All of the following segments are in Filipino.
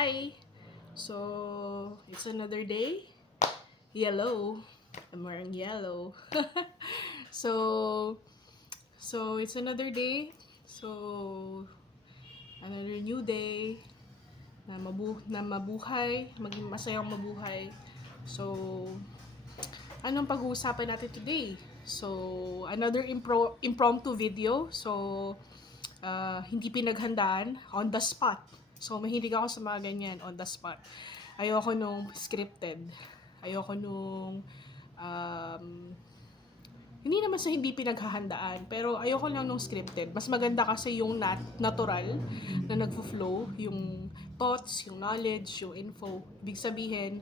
Hi! So, it's another day. Yellow. I'm wearing yellow. so, it's another day. So, another new day na mabuhay, maging masayang mabuhay. So, anong pag-uusapan natin today? So, another impromptu video. So, hindi pinaghandaan, on the spot. So, mahilig ako sa mga ganyan, on the spot. Ayoko nung scripted. Ayoko nung, hindi naman sa hindi pinaghahandaan, pero ayoko lang nung scripted. Mas maganda kasi yung natural na nagfo-flow, yung thoughts, yung knowledge, yung info. Ibig sabihin,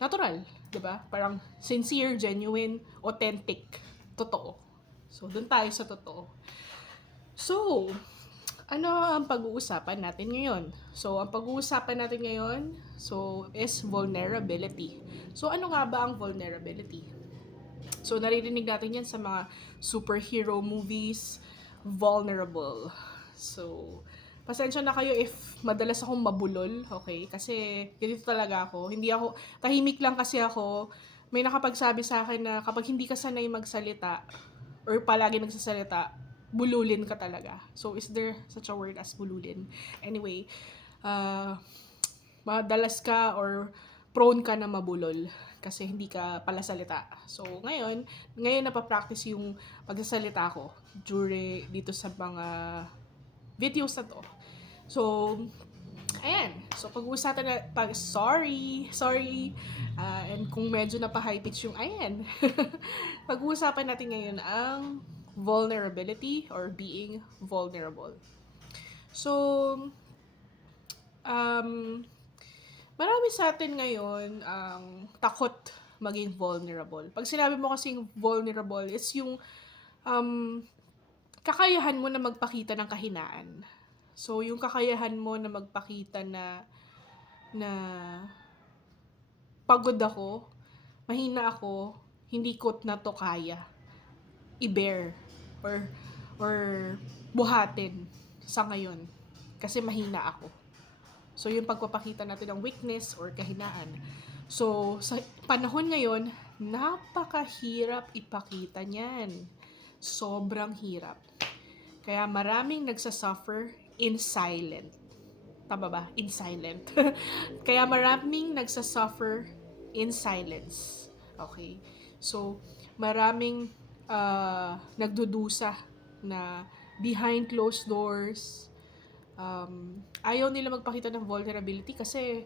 natural, 'di ba? Parang sincere, genuine, authentic, totoo. So, doon tayo sa totoo. So, ano ang pag-uusapan natin ngayon? So, ang pag-uusapan natin ngayon, is vulnerability. So, ano nga ba ang vulnerability? So, naririnig natin yan sa mga superhero movies, vulnerable. So, pasensya na kayo if madalas akong mabulol, okay? Kasi ganito talaga ako. Hindi ako, tahimik lang kasi ako. May nakapagsabi sa akin na kapag hindi ka sanay magsalita, or palagi nagsasalita, bululin ka talaga. So, is there such a word as bululin? Anyway, madalas ka or prone ka na mabulol kasi hindi ka pala salita. So, ngayon napapractice yung pagsasalita ko dito sa mga videos na to. So, ayan. So, pag-uusapan na, sorry. And kung medyo napaka-high pitch yung ayan. Pag-uusapan natin ngayon ang vulnerability or being vulnerable. So, marami sa atin ngayon ang takot maging vulnerable. Pag sinabi mo kasing vulnerable, it's yung kakayahan mo na magpakita ng kahinaan. So, yung kakayahan mo na magpakita na pagod ako, mahina ako, hindi ko na to kaya i-bear or buhatin sa ngayon kasi mahina ako. So, yung pagpapakita natin ng weakness or kahinaan. So, sa panahon ngayon, napakahirap ipakita niyan. Sobrang hirap. Kaya maraming nagsasuffer in silent. Tama ba? In silent. Kaya maraming nagsasuffer in silence. Okay? So, maraming nagdudusa na behind closed doors, ayaw nila magpakita ng vulnerability kasi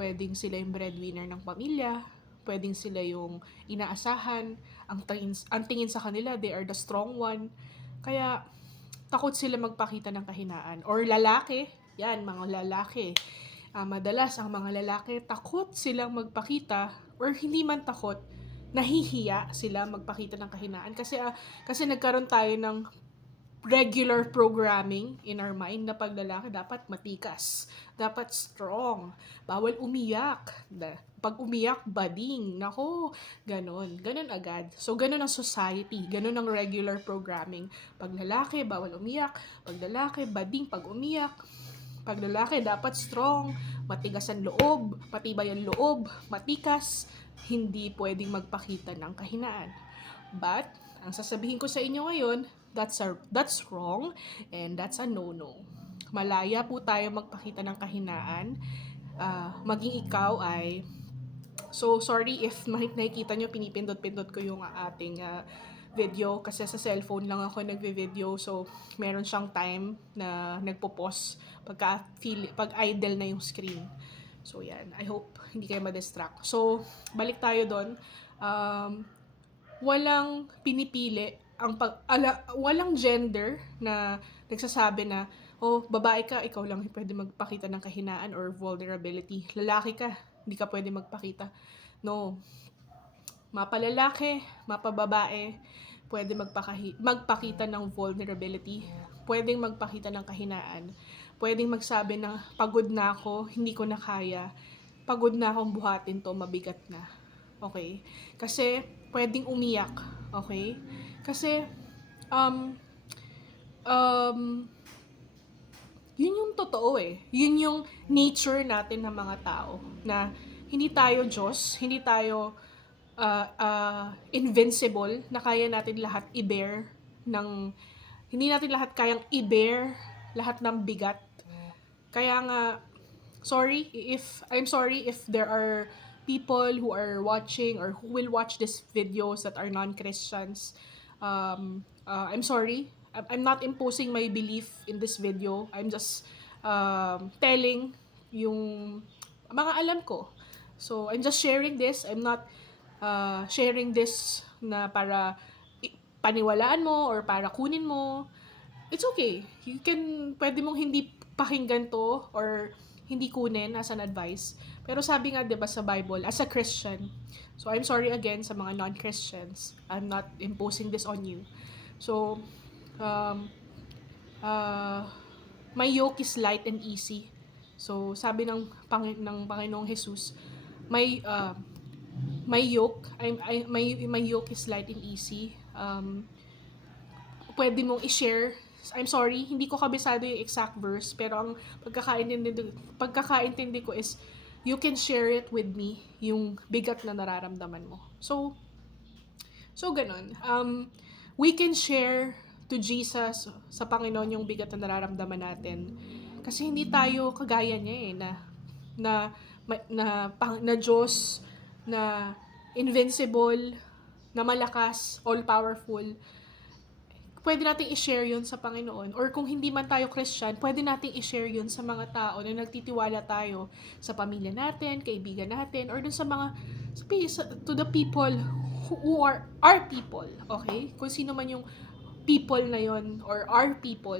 pwedeng sila yung breadwinner ng pamilya, pwedeng sila yung inaasahan, ang tingin sa kanila, they are the strong one. Kaya, takot sila magpakita ng kahinaan. Or lalaki, yan, mga lalaki. Madalas, ang mga lalaki, takot silang magpakita, or hindi man takot, nahihiya sila magpakita ng kahinaan. Kasi nagkaroon tayo ng regular programming in our mind na pag lalaki dapat matikas, dapat strong, bawal umiyak. Pag umiyak, bading. Nako, ganon agad. So, ganon ang society, ganon ang regular programming. Pag lalaki, bawal umiyak. Pag lalaki, bading pag umiyak. Pag lalaki, dapat strong, matigas ang loob, matibay ang loob, matikas, hindi pwedeng magpakita ng kahinaan. But, ang sasabihin ko sa inyo ngayon, that's wrong and that's a no-no. Malaya po tayo magpakita ng kahinaan. Maging ikaw ay, so sorry if nakikita nyo pinipindot-pindot ko yung ating video kasi sa cellphone lang ako nagve-video, so meron siyang time na nagpo-pause pag idle na yung screen. So yan, I hope hindi kayo ma-distract. So balik tayo doon. Walang pinipili walang gender na nagsasabi na, oh, babae ka, ikaw lang pwede magpakita ng kahinaan or vulnerability. Lalaki ka, hindi ka pwede magpakita. No. Mapalalaki, mapababae, pwede magpakita ng vulnerability, pwedeng magpakita ng kahinaan, pwedeng magsabi na pagod na ako, hindi ko na kaya, pagod na akong buhatin to, mabigat na. Okay? Kasi pwedeng umiyak. Okay? Kasi Yun yung totoo eh. Yun yung nature natin ng mga tao. Na hindi tayo Diyos, hindi tayo invincible, na kaya natin lahat i-bear ng, hindi natin lahat kayang i-bear lahat ng bigat. Kaya nga, I'm sorry if there are people who are watching or who will watch these videos that are non-Christians. I'm sorry. I'm not imposing my belief in this video. I'm just telling yung mga alam ko. So, I'm just sharing this. I'm not sharing this na para paniwalaan mo or para kunin mo. It's okay. Pwede mong hindi pakinggan to or hindi kunin as an advice. Pero sabi nga 'di ba sa Bible, as a Christian, so I'm sorry again sa mga non-Christians. I'm not imposing this on you. So, um, uh, my yoke is light and easy. So, sabi ng Panginoong Jesus, my my yoke, my yoke is light and easy. Pwede mong i-share. I'm sorry, hindi ko kabisado yung exact verse, pero ang pagkakaintindi ko is, you can share it with me, yung bigat na nararamdaman mo. So ganun. We can share to Jesus, sa Panginoon, yung bigat na nararamdaman natin. Kasi hindi tayo kagaya niya eh, na Diyos, na invincible, na malakas, all-powerful. Pwede nating i-share yun sa Panginoon. Or kung hindi man tayo Christian, pwede nating i-share yun sa mga tao na nagtitiwala tayo sa pamilya natin, kaibigan natin, or dun sa mga, to the people who are our people, okay? Kung sino man yung people na yon or our people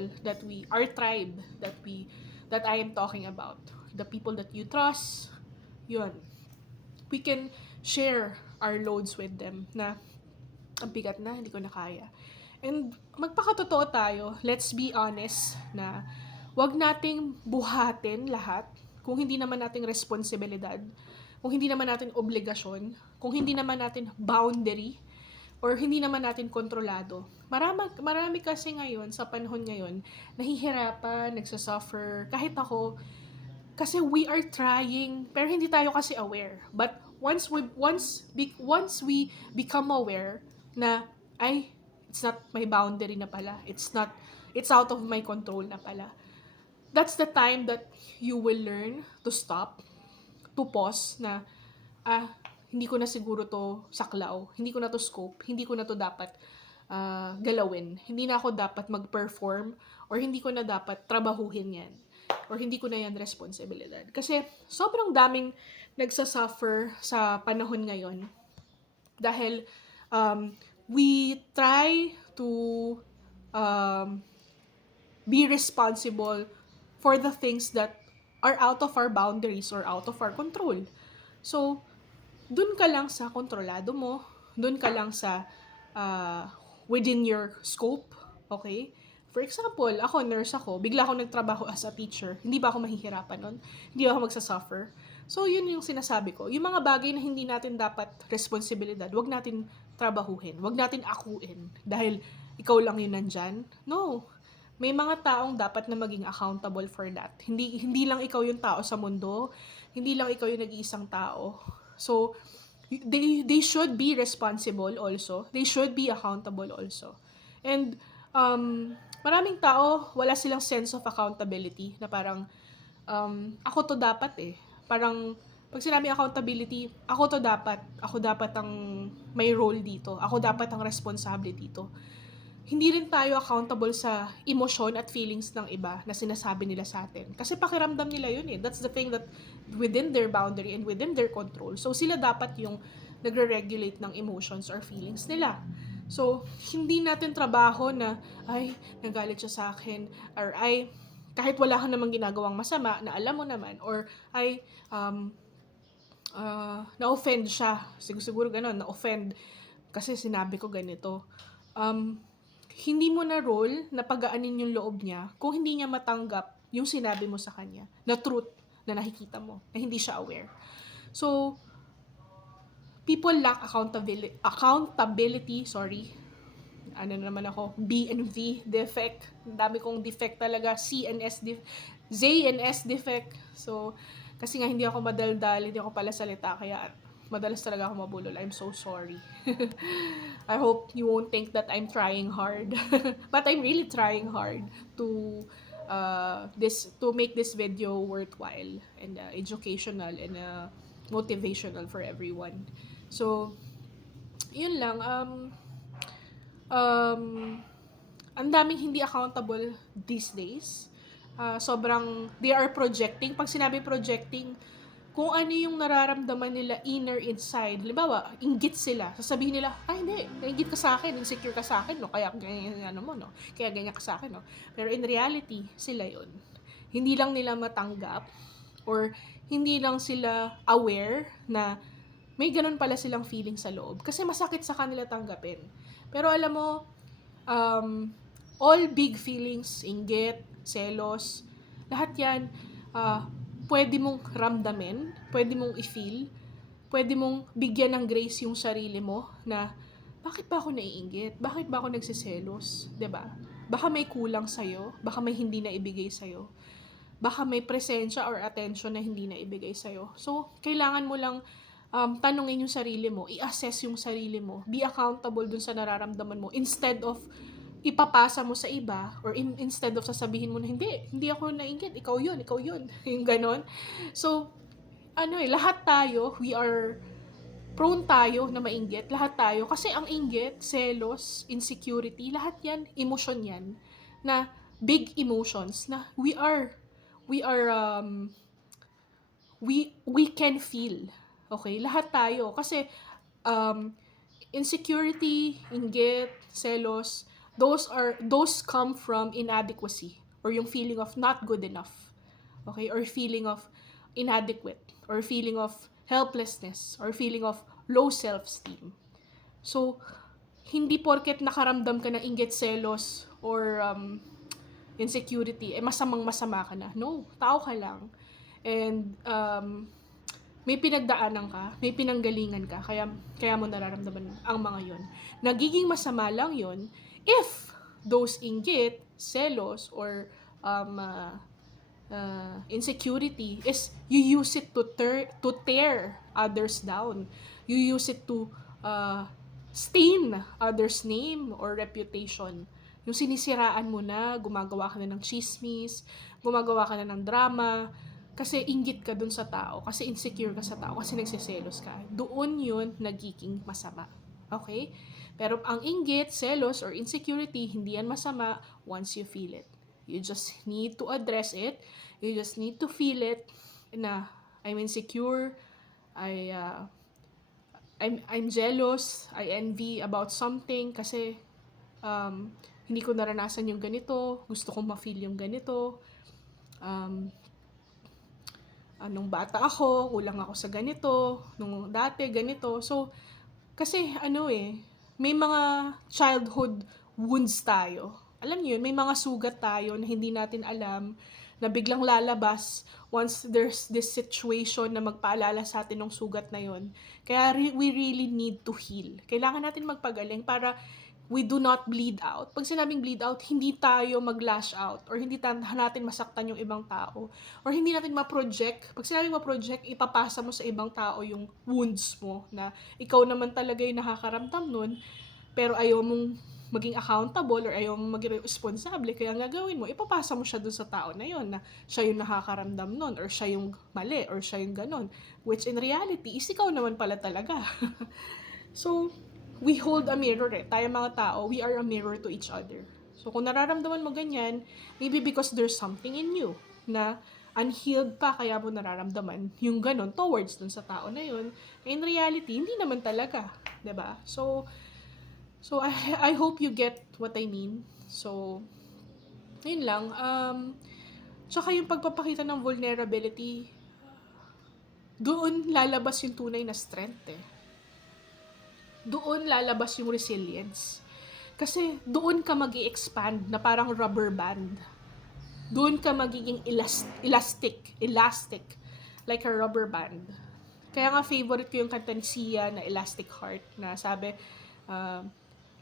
our tribe that I am talking about. The people that you trust, yun. We can share our loads with them na ang bigat na, hindi ko na kaya. And magpakatotoo tayo, let's be honest na wag nating buhatin lahat kung hindi naman nating responsibilidad, kung hindi naman natin obligasyon, kung hindi naman natin boundary, or hindi naman natin kontrolado. Marami kasi ngayon, sa panahon ngayon, nahihirapan, nagsasuffer, kahit ako, kasi we are trying, pero hindi tayo kasi aware. But once we become aware na, it's not my boundary na pala. It's out of my control na pala. That's the time that you will learn to stop, to pause na, hindi ko na siguro to saklaw, hindi ko na to scope, hindi ko na to dapat galawin. Hindi na ako dapat mag-perform, or hindi ko na dapat trabahuhin yan. Or hindi ko na yan responsibilidad. Kasi sobrang daming nagsasuffer sa panahon ngayon. Dahil we try to be responsible for the things that are out of our boundaries or out of our control. So, dun ka lang sa kontrolado mo, dun ka lang sa within your scope, okay? For example, ako, nurse ako, bigla ako nagtrabaho as a teacher, hindi ba ako mahihirapan nun? Hindi ba ako magsasuffer? So, yun yung sinasabi ko. Yung mga bagay na hindi natin dapat responsibilidad, wag natin trabahuhin, wag natin akuin, dahil ikaw lang yun nandyan. No. May mga taong dapat na maging accountable for that. Hindi lang ikaw yung tao sa mundo, hindi lang ikaw yung nag-iisang tao. So, they should be responsible also. They should be accountable also. And, maraming tao, wala silang sense of accountability, na parang, ako to dapat eh. Parang, pag sinabi accountability, ako dapat ang may role dito. Ako dapat ang responsable dito. Hindi rin tayo accountable sa emosyon at feelings ng iba na sinasabi nila sa atin. Kasi pakiramdam nila yun eh. That's the thing that within their boundary and within their control. So, sila dapat yung nagre-regulate ng emotions or feelings nila. So, hindi natin trabaho na, nagalit siya sa akin, or kahit wala ka namang ginagawang masama, na alam mo naman, or na-offend siya. Siguro ganun, na-offend kasi sinabi ko ganito. Hindi mo na role na pagaanin yung loob niya kung hindi niya matanggap yung sinabi mo sa kanya, na truth na nakikita mo, na hindi siya aware. So, people lack accountability, B and V, defect. Ang dami kong defect talaga, C and S, Zay and S defect. So, kasi nga hindi ako madaldal, hindi ako pala salita, kaya madalas talaga ako mabulol. I'm so sorry. I hope you won't think that I'm trying hard. But I'm really trying hard to to make this video worthwhile and educational and motivational for everyone. So, yun lang. Um, ang daming hindi accountable these days. They are projecting. Pag sinabi projecting, kung ano yung nararamdaman nila inner inside. Halimbawa, inggit sila. Sasabihin nila, ay hindi, nainggit ka sa akin, insecure ka sa akin, no? Kaya ganyan, ano mo, no? Kaya ganyan ka sa akin, no? Pero in reality, sila yun. Hindi lang nila matanggap or hindi lang sila aware na may ganun pala silang feeling sa loob. Kasi masakit sa kanila tanggapin. Pero alam mo, all big feelings, inggit, selos, lahat yan, pwede mong ramdamin, pwede mong i-feel, pwede mong bigyan ng grace yung sarili mo na, bakit ba ako naiinggit? Bakit ba ako nagsiselos? 'Di ba? Baka may kulang sa'yo, baka may hindi na ibigay sa'yo, baka may presensya or attention na hindi na ibigay sa'yo. So, kailangan mo lang tanungin yung sarili mo, i-assess yung sarili mo, be accountable dun sa nararamdaman mo instead of ipapasa mo sa iba or instead of sasabihin mo na hindi ako nainggit, ikaw yun, yung ganon. So, lahat tayo, we are prone tayo na mainggit, lahat tayo. Kasi ang inggit, selos, insecurity, lahat yan, emotion yan, na big emotions, na we can feel. Okay? Lahat tayo. Kasi, insecurity, inggit, selos, those come from inadequacy or yung feeling of not good enough. Okay? Or feeling of inadequate or feeling of helplessness or feeling of low self-esteem. So, hindi porket nakaramdam ka ng inggit, selos, or insecurity, masamang-masama ka na. No, tao ka lang. And may pinagdaanan ka, may pinanggalingan ka, kaya mo nararamdaman ang mga yon. Nagiging masama lang yon if those inggit, selos, or insecurity is you use it to tear others down. You use it to stain others' name or reputation. Yung sinisiraan mo na, gumagawa ka na ng chismis, gumagawa ka na ng drama, kasi inggit ka dun sa tao, kasi insecure ka sa tao, kasi nagsiselos ka. Doon yun nagiging masama. Okay? Pero ang inggit, selos, or insecurity, hindi yan masama once you feel it. You just need to address it. You just need to feel it na I'm insecure, I'm jealous, I envy about something kasi hindi ko naranasan yung ganito, gusto kong ma-feel yung ganito. Nung bata ako, kulang ako sa ganito, nung dati ganito. So, kasi may mga childhood wounds tayo. Alam niyo yun, may mga sugat tayo na hindi natin alam, na biglang lalabas once there's this situation na magpaalala sa atin ng sugat na yun. Kaya we really need to heal. Kailangan natin magpagaling para we do not bleed out. Pag sinabing bleed out, hindi tayo mag-lash out or hindi natin masaktan yung ibang tao or hindi natin ma-project. Pag sinabing ma-project, ipapasa mo sa ibang tao yung wounds mo na ikaw naman talaga yung nakakaramdam nun, pero ayaw mong maging accountable or ayaw mong maging responsable, kaya nga gawin mo, ipapasa mo siya dun sa tao na yun, na siya yung nakakaramdam nun or siya yung mali or siya yung ganon, which in reality is ikaw naman pala talaga. So, we hold a mirror tayo mga tao, we are a mirror to each other. So, kung nararamdaman mo ganyan, maybe because there's something in you na unhealed pa, kaya mo nararamdaman yung ganon towards dun sa tao na yun. In reality, hindi naman talaga. 'Di ba? So I hope you get what I mean. So, yun lang. Tsaka yung pagpapakita ng vulnerability, doon lalabas yung tunay na strength Doon lalabas yung resilience. Kasi doon ka mag-i-expand na parang rubber band. Doon ka magiging elastic, like a rubber band. Kaya nga favorite ko yung kanta ni Sia na Elastic Heart, na sabi,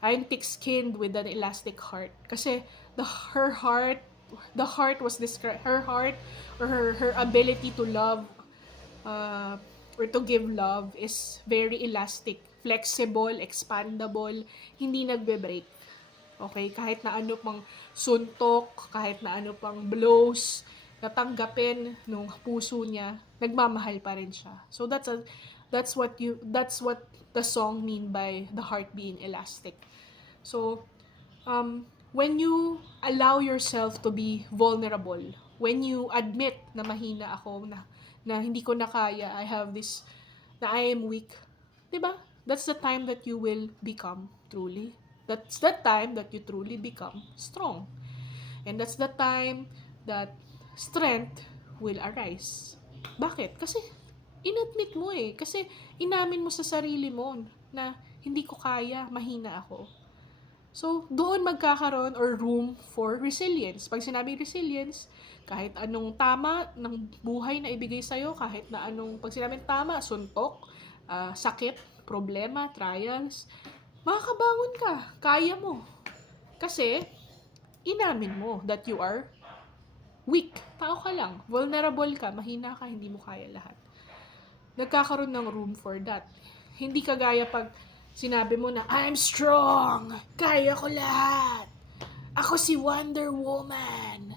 I'm thick-skinned with an elastic heart. Kasi her heart the heart was described, her heart or her ability to love, uh, or to give love is very elastic, flexible, expandable, hindi nagbe-break. Okay? Kahit na ano pang suntok, kahit na ano pang blows, natanggapin nung puso niya, nagmamahal pa rin siya. So that's what the song mean by the heart being elastic. So when you allow yourself to be vulnerable, when you admit na mahina ako, na hindi ko na kaya, I have this, na I am weak, 'di ba? That's the time that you will become truly. That's the time that you truly become strong. And that's the time that strength will arise. Bakit? Kasi inadmit mo eh. Kasi inamin mo sa sarili mo na hindi ko kaya, mahina ako. So, doon magkakaroon or room for resilience. Pag sinabing resilience, kahit anong tama ng buhay na ibigay sa'yo, kahit na anong, pag sinabing tama, suntok, sakit, problema, trials, makakabangon ka, kaya mo. Kasi, inamin mo that you are weak. Tao ka lang, vulnerable ka, mahina ka, hindi mo kaya lahat. Nagkakaroon ng room for that. Hindi kagaya pag sinabi mo na, I'm strong! Kaya ko lahat! Ako si Wonder Woman!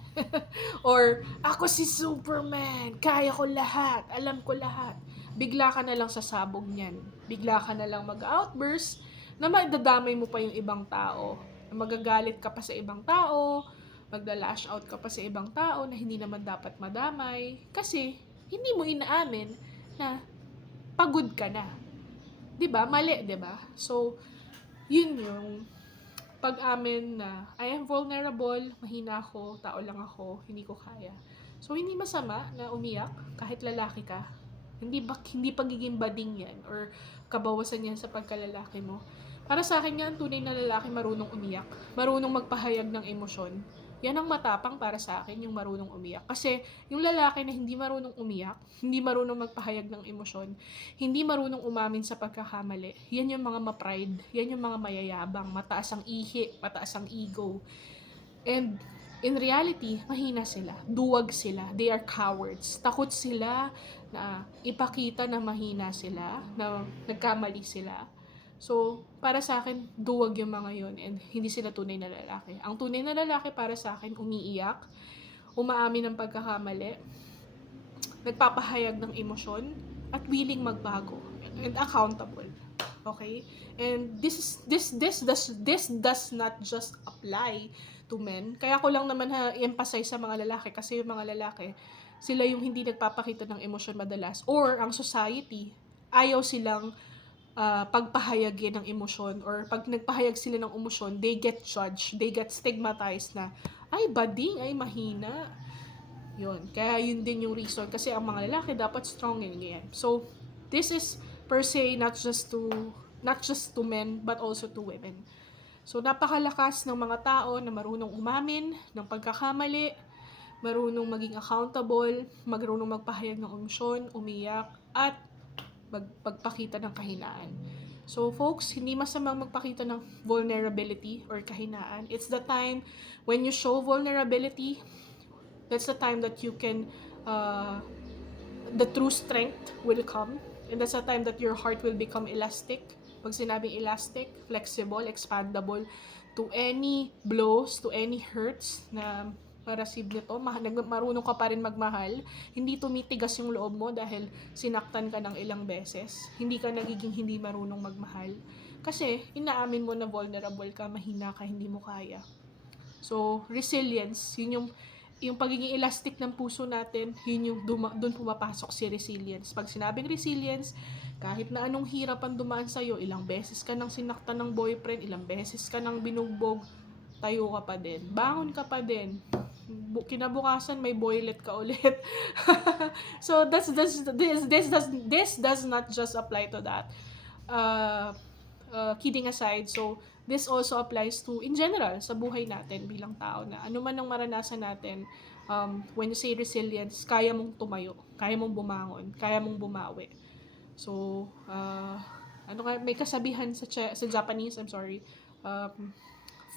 Or, ako si Superman! Kaya ko lahat! Alam ko lahat! Bigla ka na lang sasabog niyan. Bigla ka na lang mag-outburst na madadamay mo pa yung ibang tao. Na magagalit ka pa sa ibang tao, magda-lash out ka pa sa ibang tao na hindi naman dapat madamay. Kasi, hindi mo inaamin na pagod ka na. 'Di ba? Mali, 'di ba? So, yun yung pag-amin na I am vulnerable, mahina ako, tao lang ako, hindi ko kaya. So, hindi masama na umiyak kahit lalaki ka. Hindi pagiging bading yan or kabawasan yan sa pagkalalaki mo. Para sa akin nga, ang tunay na lalaki marunong umiyak, marunong magpahayag ng emosyon. Yan ang matapang para sa akin, yung marunong umiyak. Kasi yung lalaki na hindi marunong umiyak, hindi marunong magpahayag ng emosyon, hindi marunong umamin sa pagkakamali, yan yung mga ma-pride, yan yung mga mayayabang, mataas ang ihi, mataas ang ego. And in reality, mahina sila, duwag sila, they are cowards. Takot sila na ipakita na mahina sila, na nagkamali sila. So, para sa akin, duwag yung mga yun and hindi sila tunay na lalaki. Ang tunay na lalaki para sa akin, umiiyak, umaamin ng pagkakamali, nagpapahayag ng emosyon, at willing magbago and accountable. Okay? And this does not just apply to men. Kaya ko lang naman i-emphasize sa mga lalaki kasi yung mga lalaki, sila yung hindi nagpapakita ng emosyon madalas or ang society ayaw silang pagpahayagin ng emosyon or pag nagpahayag sila ng emosyon, they get judged, they get stigmatized na, ay bading, ay mahina. Yun. Kaya yun din yung reason kasi ang mga lalaki dapat strong and ganyan. So, this is per se not just to men but also to women. So, napakalakas ng mga tao na marunong umamin ng pagkakamali, marunong maging accountable, marunong magpahayag ng emosyon, umiyak, at magpakita ng kahinaan. So, folks, hindi masamang magpakita ng vulnerability or kahinaan. It's the time when you show vulnerability, that's the time that you can, the true strength will come. And that's the time that your heart will become elastic. Pag sinabing elastic, flexible, expandable to any blows, to any hurts na ma-receive nito, marunong ka pa rin magmahal, hindi tumitigas yung loob mo dahil sinaktan ka ng ilang beses, hindi ka nagiging hindi marunong magmahal. Kasi, inaamin mo na vulnerable ka, mahina ka, hindi mo kaya. So, resilience, yun yung pagiging elastic ng puso natin, yun yung doon pumapasok si resilience. Pag sinabing resilience, kahit na anong hirap ang dumaan sa'yo, ilang beses ka nang sinaktan ng boyfriend, ilang beses ka nang binugbog, tayo ka pa din. Bangon ka pa din. Kinabukasan may boylet ka ulit. So this does not just apply to that. Kidding aside, so this also applies to in general sa buhay natin bilang tao na ano man ang maranasan natin, when you say resilience, kaya mong tumayo, kaya mong bumangon, kaya mong bumawi. So may kasabihan sa Japanese, I'm sorry,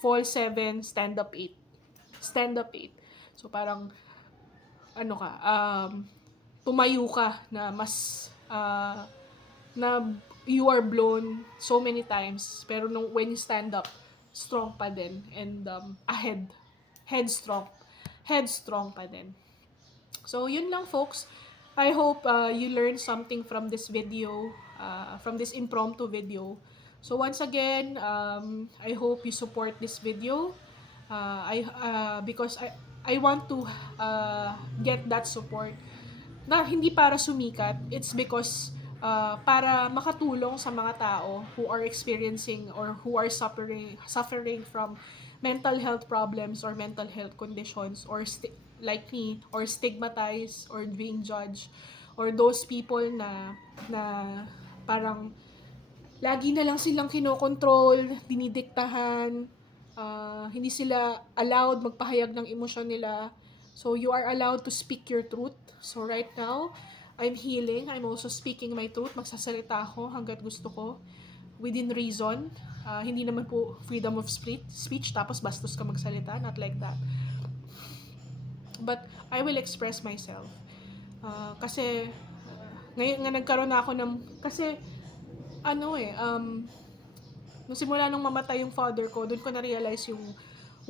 fall 7, stand up 8. Stand up 8. So parang ano ka, tumayo ka na mas na you are blown so many times, pero when you stand up, strong pa din, and headstrong headstrong pa din. So yun lang, folks. I hope you learned something from this video, from this impromptu video. So once again, I hope you support this video. Because I want to get that support. Na hindi para sumikat, it's because para makatulong sa mga tao who are experiencing or who are suffering from mental health problems or mental health conditions, or like me, or stigmatized or being judged, or those people na parang lagi na lang silang kinokontrol, dinidiktahan, hindi sila allowed magpahayag ng emosyon nila. So you are allowed to speak your truth. So right now, I'm healing. I'm also speaking my truth. Magsasalita ako hanggat gusto ko. Within reason. Hindi naman po freedom of speech tapos bastos ka magsalita. Not like that. But I will express myself. Kasi ngayon nga nagkaroon na ako ng... Kasi nung simula nung mamatay yung father ko, doon ko na-realize yung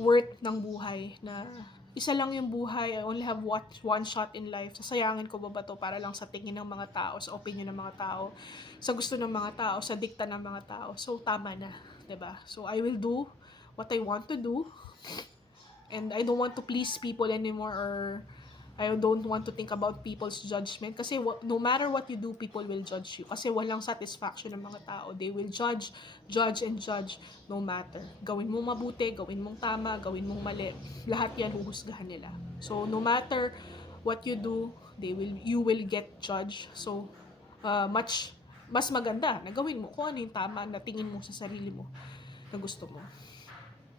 worth ng buhay, na isa lang yung buhay, I only have one shot in life. Sasayangin ko ba to para lang sa tingin ng mga tao, sa opinion ng mga tao, sa gusto ng mga tao, sa dikta ng mga tao. So tama na, 'di ba? So I will do what I want to do, and I don't want to please people anymore, or I don't want to think about people's judgment. Kasi no matter what you do, people will judge you. Kasi walang satisfaction ng mga tao. They will judge, and judge no matter. Gawin mong mabuti, gawin mong tama, gawin mong mali. Lahat yan huhusgahan nila. So no matter what you do, you will get judged. So mas maganda na gawin mo kung ano yung tama na tingin mo sa sarili mo na gusto mo.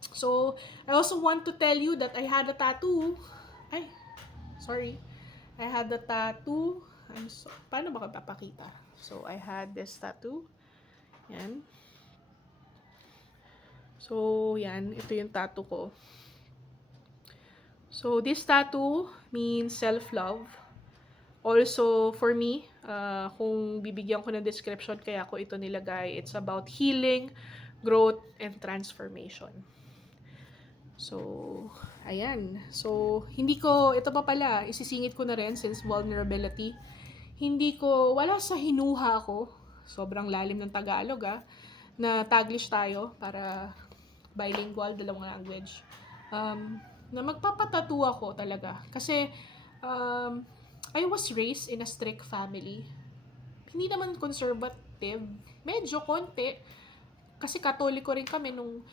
So I also want to tell you that I had a tattoo. I had a tattoo. Paano ba ka papakita? So, I had this tattoo. Yan. So, yan. Ito yung tattoo ko. So, this tattoo means self-love. Also, for me, kung bibigyan ko ng description, kaya ko ito nilagay, it's about healing, growth, and transformation. So, ayan. So, ito pa pala, isisingit ko na rin since vulnerability. Wala sa hinuha ko, sobrang lalim ng Tagalog na Taglish tayo para bilingual, dalawang language. Na magpapatattoo ako talaga. Kasi, I was raised in a strict family. Hindi naman conservative, medyo konti. Kasi Katoliko rin kami nung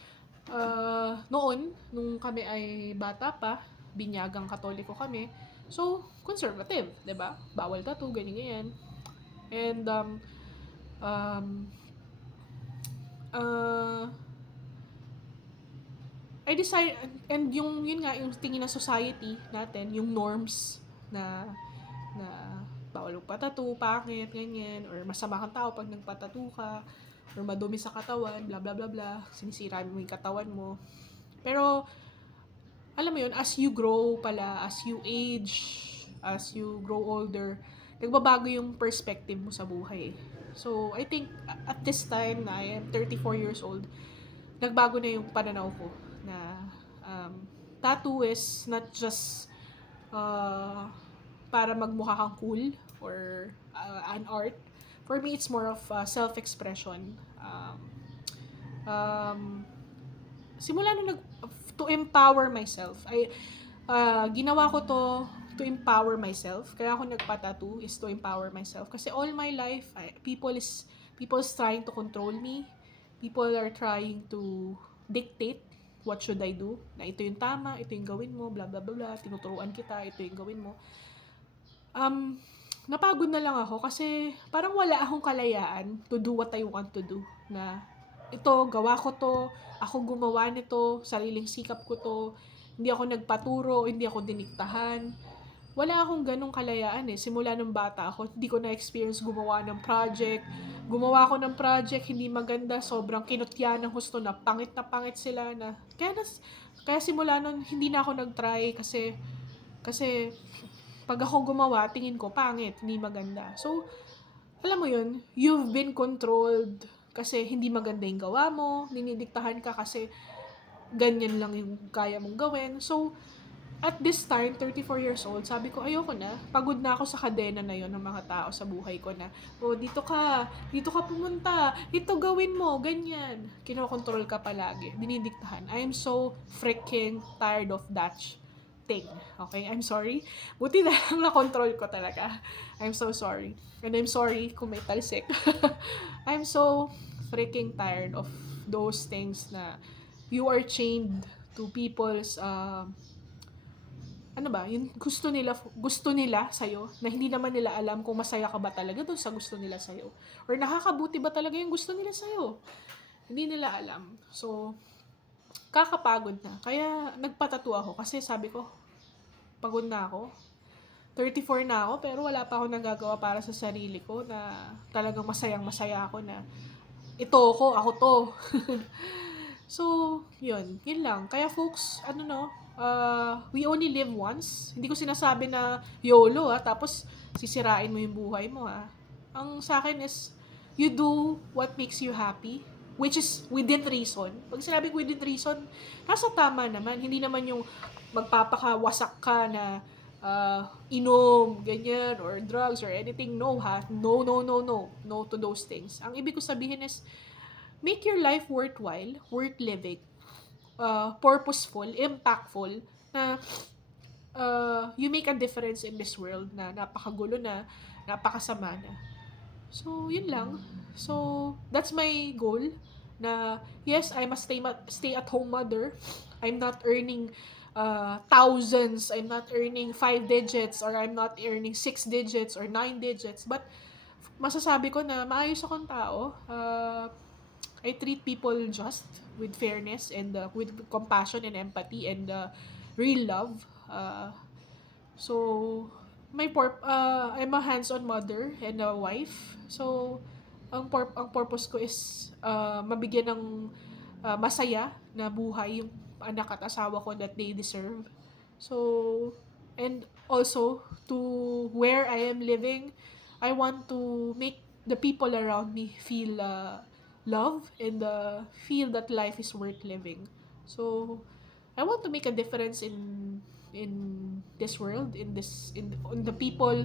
nung kami ay bata pa, binyagang Katoliko kami. So, conservative, 'di ba? Bawal tattoo, ganyan. And I decided, and yun nga yung tingin ng society natin, yung norms na bawal magpatattoo, pangit, ganyan, or masama kang tao pag nagpatattoo ka, or madumi sa katawan, bla bla bla bla, sinisira mo yung katawan mo. Pero alam mo yun, as you grow pala, as you age, as you grow older, nagbabago yung perspective mo sa buhay. So I think at this time na I am 34 years old, nagbago na yung pananaw ko na tattoo is not just para magmukha kang cool or an art. For me, it's more of self-expression. Simula nung to empower myself. Ginawa ko to empower myself. Kaya ako nagpa-tattoo is to empower myself. Kasi all my life, people's trying to control me. People are trying to dictate what should I do. Na ito yung tama, ito yung gawin mo, blah blah blah blah. Tinuturuan kita, ito yung gawin mo. Napagod na lang ako kasi parang wala akong kalayaan to do what I want to do. Na ito, gawa ko to, ako gumawa nito, sariling sikap ko to, hindi ako nagpaturo, hindi ako diniktahan. Wala akong ganong kalayaan simula nung bata ako, hindi ko na-experience gumawa ng project. Gumawa ako ng project, hindi maganda, sobrang kinutya ng husto, na pangit sila. Kaya simula nun, hindi na ako nag-try kasi Kasi, pag ako gumawa, tingin ko, pangit, hindi maganda. So, alam mo yun, you've been controlled kasi hindi maganda yung gawa mo, dinidiktahan ka kasi ganyan lang yung kaya mong gawin. So, at this time, 34 years old, sabi ko, ayoko na. Pagod na ako sa kadena na yon ng mga tao sa buhay ko na, oh, dito ka pumunta, ito gawin mo, ganyan. Kinokontrol ka palagi, dinidiktahan. I am so freaking tired of that thing. Okay, I'm sorry. Buti na lang na-control ko talaga. I'm so sorry. And I'm sorry kung may talsik. I'm so freaking tired of those things na you are chained to people's ano ba, yung gusto nila sa'yo, na hindi naman nila alam kung masaya ka ba talaga doon sa gusto nila sa'yo. Or nakakabuti ba talaga yung gusto nila sa'yo. Hindi nila alam. So, kakapagod na. Kaya, nagpatattoo ako kasi sabi ko, pagod na ako. 34 na ako, pero wala pa ako nagagawa para sa sarili ko na talagang masayang-masaya ako na ito ako to. So, yun lang. Kaya folks, we only live once. Hindi ko sinasabi na YOLO tapos sisirain mo yung buhay mo Ang sa akin is, you do what makes you happy, which is within reason. Pag sinabing within reason, nasa tama naman. Hindi naman yung magpapakawasak ka na inom, ganyan, or drugs, or anything. No, No, no, no, no. No to those things. Ang ibig ko sabihin is, make your life worthwhile, worth living, purposeful, impactful, na you make a difference in this world na napakagulo na, napakasama na. So, yun lang. So, that's my goal na, yes, I'm a stay-at-home mother. I'm not earning thousands. I'm not earning 5 digits or I'm not earning 6 digits or 9 digits. But, masasabi ko na maayos akong tao. I treat people just with fairness and with compassion and empathy and real love. So, I'm a hands-on mother and a wife. So, ang purpose ko is mabigyan ng masaya na buhay yung anak at asawa ko that they deserve. So, and also, to where I am living, I want to make the people around me feel love and feel that life is worth living. So, I want to make a difference in this world, in the people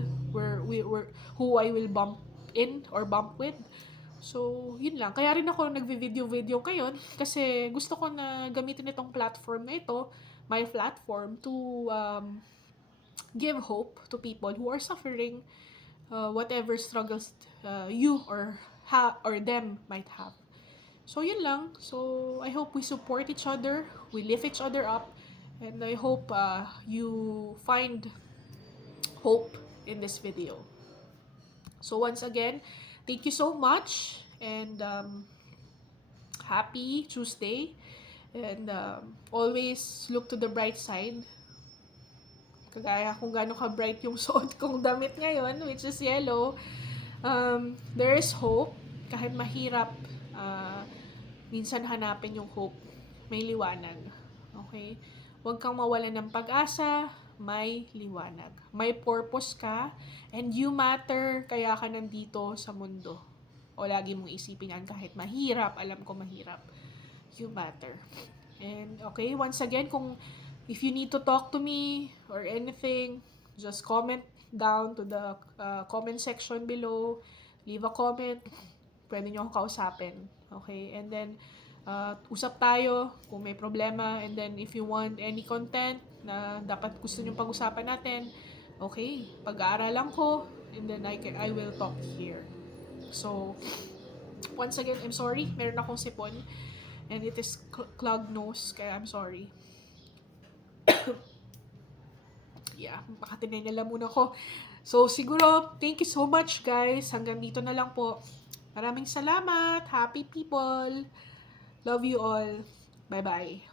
who I will bump in or bump with. So, yun lang. Kaya rin ako nagvi-video ngayon kasi gusto ko na gamitin itong platform na ito, my platform, to give hope to people who are suffering whatever struggles you or them might have. So, yun lang. So, I hope we support each other, we lift each other up, and I hope you find hope in this video. So, once again, thank you so much, and happy Tuesday, and always look to the bright side. Kagaya kung gaano ka-bright yung suot kong damit ngayon, which is yellow, there is hope. Kahit mahirap, minsan hanapin yung hope. May liwanag. Okay? Huwag kang mawalan ng pag-asa, may liwanag. May purpose ka, and you matter, kaya ka nandito sa mundo. O lagi mong isipin yan, kahit mahirap, alam ko mahirap. You matter. And okay, once again, if you need to talk to me or anything, just comment down to the comment section below. Leave a comment. Pwede nyo akong kausapin. Okay? And then, usap tayo kung may problema. And then, if you want any content na dapat gusto nyo pag-usapan natin, okay, pag-aaralan ko, and then I will talk here. So, once again, I'm sorry. Meron akong sipon. And it is clogged nose, kaya I'm sorry. Yeah, makatinay muna ko. So, siguro, thank you so much, guys. Hanggang dito na lang po. Maraming salamat. Happy people. Love you all. Bye-bye.